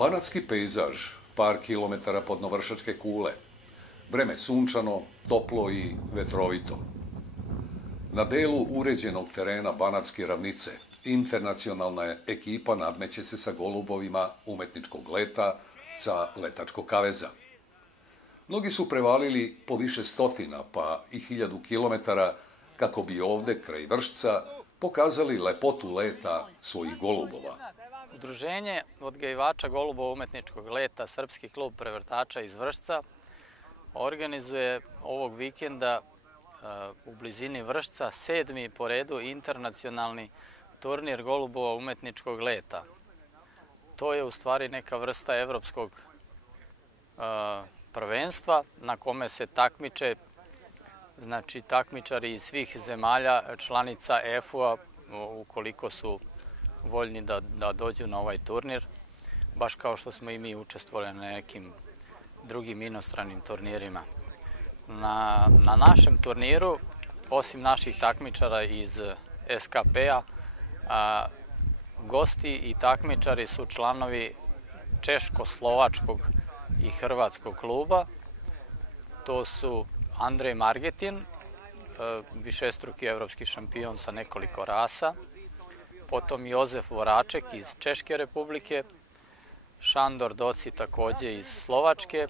Banatski pejzaž, par kilometara podnovršačke kule. Vreme sunčano, toplo i vetrovito. Na delu uređenog terena Banatske ravnice internacionalna ekipa nadmeće se sa golubovima umetničkog leta sa Letačkog kaveza. Mnogi su prevalili po više stotina, pa i 1000 kilometara, kako bi ovde, kraj Vršca, pokazali lepotu leta svojih golubova. Udruženje odgajivača golubova umetničkog leta, Srpski klub prevrtača iz Vršca, organizuje ovog vikenda u blizini Vršca 7. po redu internacionalni turnir golubova umetničkog leta. To je u stvari neka vrsta evropskog prvenstva na kome se takmiče, znači takmičari iz svih zemalja članica EFU-a ukoliko su voljni da dođu na ovaj turnir, baš kao što smo i mi učestvovali na nekim drugim inostranim turnirima. Na našem turniru, osim naših takmičara iz SKP-a, gosti i takmičari su članovi Češko-Slovačkog i Hrvatskog kluba. To su Andrej Margetin, višestruki evropski šampion sa nekoliko rasa, potom Jozef Voraček iz Češke republike, Šandor Doci takođe iz Slovačke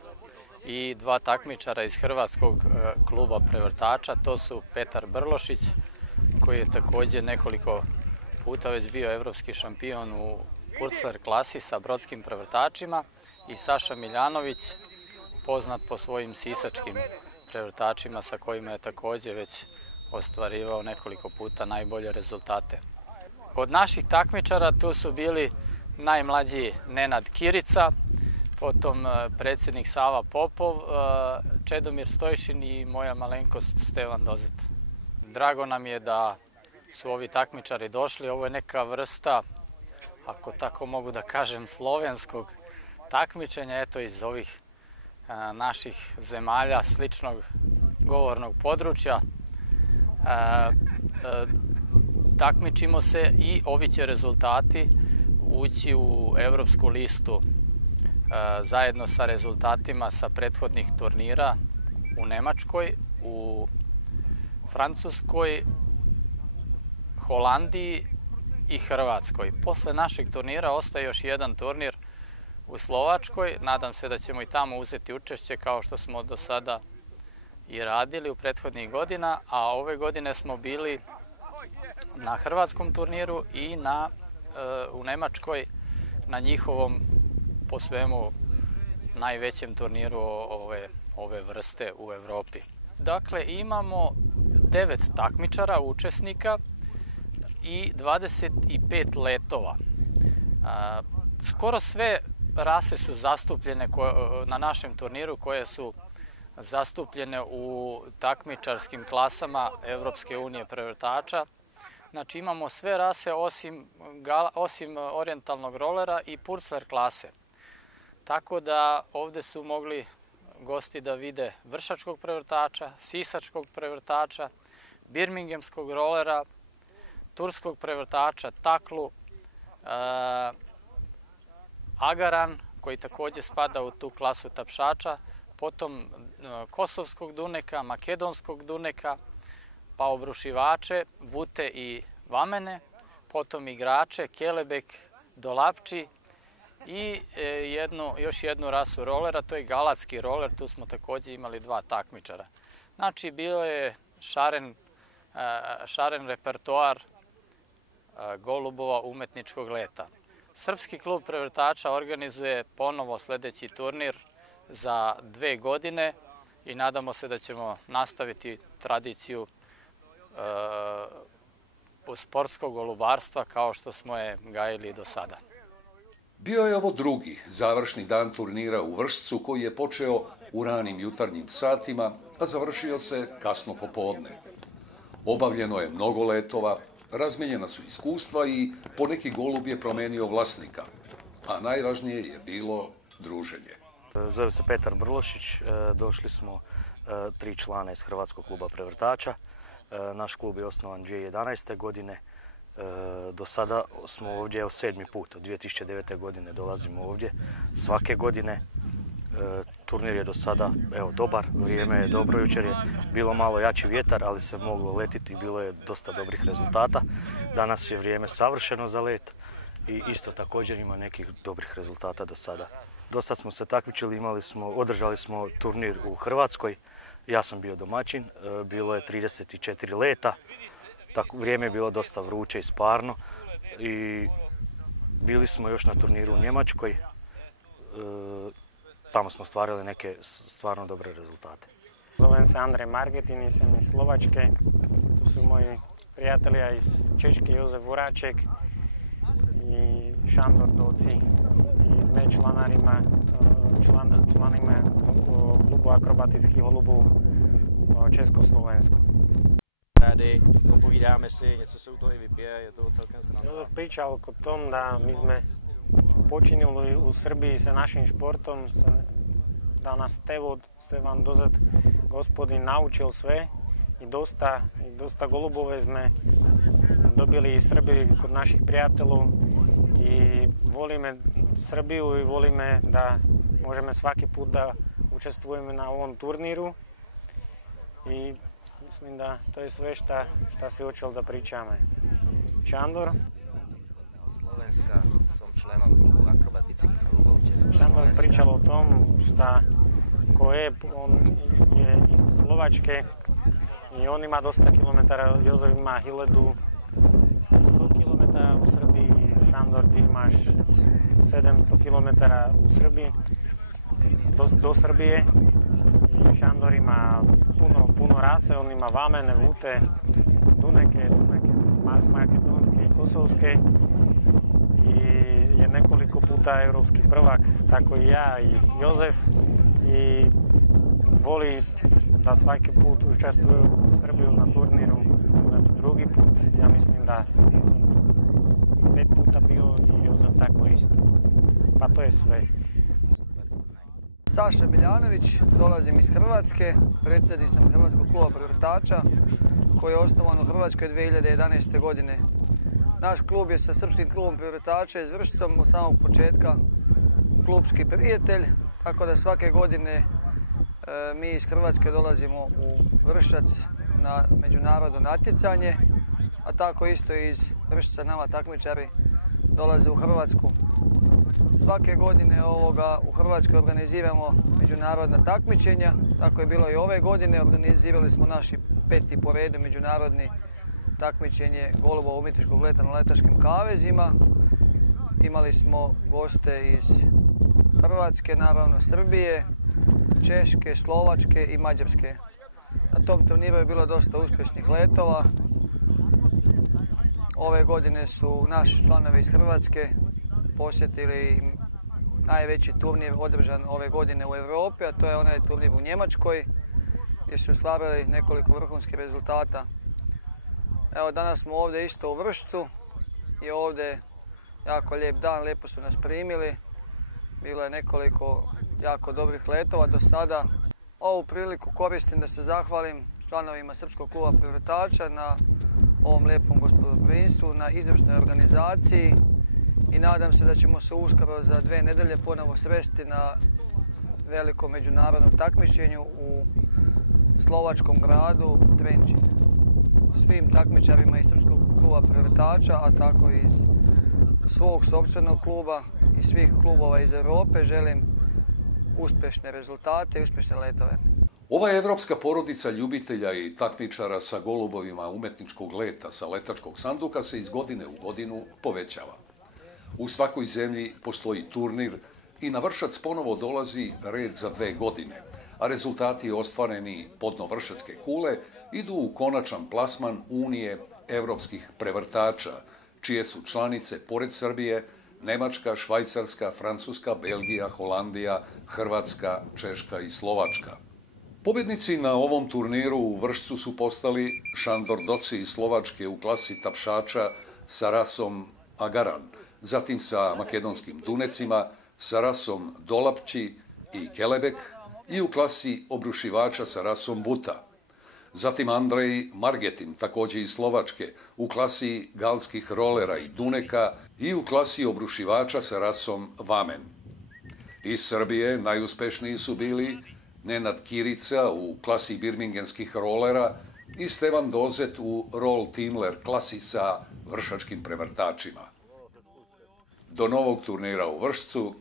i dva takmičara iz Hrvatskog kluba prevrtača, to su Petar Brlošić, koji je takođe nekoliko puta već bio evropski šampion u Purzler klasi sa brodskim prevrtačima, i Saša Miljanović, poznat po svojim sisačkim prevrtačima sa kojima je takođe već ostvarivao nekoliko puta najbolje rezultate. Od naših takmičara tu su bili najmlađi Nenad Kirica, potom predsjednik Sava Popov, Čedomir Stojšin i moja malenkost Stevan Dozet. Drago nam je da su ovi takmičari došli. Ovo je neka vrsta, ako tako mogu da kažem, slovenskog takmičenja, eto iz ovih naših zemalja sličnog govornog područja. Takmičimo se i ovi će rezultati ući u evropsku listu zajedno sa rezultatima sa prethodnih turnira u Nemačkoj, u Francuskoj, Holandiji i Hrvatskoj. Posle našeg turnira ostaje još jedan turnir u Slovačkoj. Nadam se da ćemo i tamo uzeti učešće kao što smo do sada i radili u prethodnih godina, a ove godine smo bili na hrvatskom turniru i u Nemačkoj na njihovom po svemu najvećem turniru ove vrste u Evropi. Dakle, imamo 9 takmičara, učesnika i 25 letova. Skoro sve rase su zastupljene na našem turniru, koje su zastupljene u takmičarskim klasama Evropske unije prevrtača. Znači imamo sve rase osim orijentalnog rolera i Purzler klase. Tako da ovde su mogli gosti da vide vršačkog prevrtača, sisačkog prevrtača, birmingemskog rolera, turskog prevrtača, taklu, agaran, koji takođe spada u tu klasu tapšača, potom kosovskog duneka, makedonskog duneka, pa obrušivače, vute i vamene, potom igrače, kelebek, dolapči i još jednu rasu rolera, to je galatski roler, tu smo takođe imali 2 takmičara. Znači, bilo je šaren repertoar golubova umetničkog leta. Srpski klub prevrtača organizuje ponovo sledeći turnir za 2 godine i nadamo se da ćemo nastaviti tradiciju sportskog golubarstva kao što smo je gajili do sada. Bio je ovo drugi završni dan turnira u Vršcu, koji je počeo u ranim jutarnjim satima, a završio se kasno popodne. Obavljeno je mnogo letova, razmenjena su iskustva i poneki golub je promenio vlasnika, a najvažnije je bilo druženje. Zove se Petar Brlošić, došli smo 3 člana iz Hrvatskog kluba prevrtača. Naš klub je osnovan 2011. godine. Do sada smo ovdje 7. put, od 2009. godine dolazimo ovdje. Svake godine turnir je do sada dobar, vrijeme je dobro, jučer je bilo malo jači vjetar, ali se moglo letiti i bilo je dosta dobrih rezultata. Danas je vrijeme savršeno za let i isto također ima nekih dobrih rezultata do sada. Do sad smo se takmičili, održali smo turnir u Hrvatskoj, ja sam bio domaćin, bilo je 34 leta, vrijeme je bilo dosta vruće i sparno i bili smo još na turniru u Njemačkoj, tamo smo stvarili neke stvarno dobre rezultate. Zovem se Andrej Margetin i sam iz Slovačke, tu su moji prijatelja iz Češke, Jozef Vuraček i Šandor Doci i sme članima klubu Akrobatický holubů Československo. Tady popovídáme si, něco se u toho i vypije, je to celkem sranda. Jozef pričal o tom da mi sme počinili u Srbiji sa našim športom, da nas Stevan Dozet gospodin naučil sve i dosta golubove sme dobili i Srbiji kod naših prijatelja i volime Srbiju i volime da možemo svaki put da učestvujemo na ovom turniru i mislim da to je sve šta si učil da pričame. Šandor? Slovenska, som členom klubu Akrobatických holubov Československa. Šandor pričal o tom on je iz Slovačke i on ima dosta kilometara, Jozef ima 1100 kilometara u Srbiji, Šandor ti imaš 700 kilometara u Srbiji, do Srbije. I Šandor ima puno rase, on ima vamene, vute, duneke, makedonske i kosovske i je nekoliko puta europski prvak, tako i ja i Jozef i voli da svaki put učestvuje u Srbiju na turniru, drugi put, ja mislim da sam 5 puta bio i Jozef tako isto. Pa to je sve. Saša Miljanović, dolazim iz Hrvatske, predsjednik sam Hrvatskog kluba prioritača koji je osnovan u Hrvatskoj 2011. godine. Naš klub je sa Srpskim klubom prioritača iz Vršcom od samog početka klubski prijatelj, tako da svake godine mi iz Hrvatske dolazimo u Vršac na međunarodno natjecanje, a tako isto iz Vršca nama takmičari dolaze u Hrvatsku. Svake godine u Hrvatskoj organiziramo međunarodna takmičenja, tako je bilo i ove godine. Organizirali smo naši 5. po redu međunarodni takmičenje golubova umjetničkog leta na letačkim kavezima. Imali smo goste iz Hrvatske, naravno Srbije, Češke, Slovačke i Mađarske. Na tom turniru je bilo dosta uspješnih letova. Ove godine su naši članovi iz Hrvatske posjetili najveći turnir održan ove godine u Europi, a to je onaj turnir u Njemačkoj, gdje su ostvarili nekoliko vrhunskih rezultata. Evo, danas smo ovdje isto u Vršcu i ovdje jako lijep dan, lijepo su nas primili. Bilo je nekoliko jako dobrih letova do sada. Ovu priliku koristim da se zahvalim članovima Srpskog kluba prioritača na ovom lijepom gostoprimstvu, na izvrsnoj organizaciji i nadam se da ćemo se uskoro za 2 nedelje ponovo sresti na velikom međunarodnom takmičenju u slovačkom gradu Trenčine. Svim takmičarima iz Srpskog kluba prioritača, a tako i iz svog sopstvenog kluba i svih klubova iz Europe želim uspješne rezultate i uspješne letove. Ova evropska porodica ljubitelja i takmičara sa golubovima umjetničkog leta sa letačkog sanduka se iz godine u godinu povećava. U svakoj zemlji postoji turnir i na Vršac ponovo dolazi red za 2 godine, a rezultati ostvareni podno Vršačke kule idu u konačan plasman Unije evropskih prevrtača, čije su članice pored Srbije Nemačka, Švajcarska, Francuska, Belgija, Holandija, Hrvatska, Češka i Slovačka. Pobjednici na ovom turniru u Vršcu su postali Šandor Doci iz Slovačke u klasi tapšača sa rasom Agaran, zatim sa makedonskim Dunecima, sa rasom Dolapći i Kelebek i u klasi obrušivača sa rasom Vuta. Zatim Andrej Margetin, također iz Slovačke, u klasi galskih rolera i duneka i u klasi obrušivača sa rasom Vamen. Iz Srbije najuspešniji su bili Nenad Kirica u klasi birmingenskih rolera i Stevan Dozet u roll Timler klasi sa vršačkim prevrtačima. Do novog turnira u Vršcu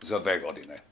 za 2 godine.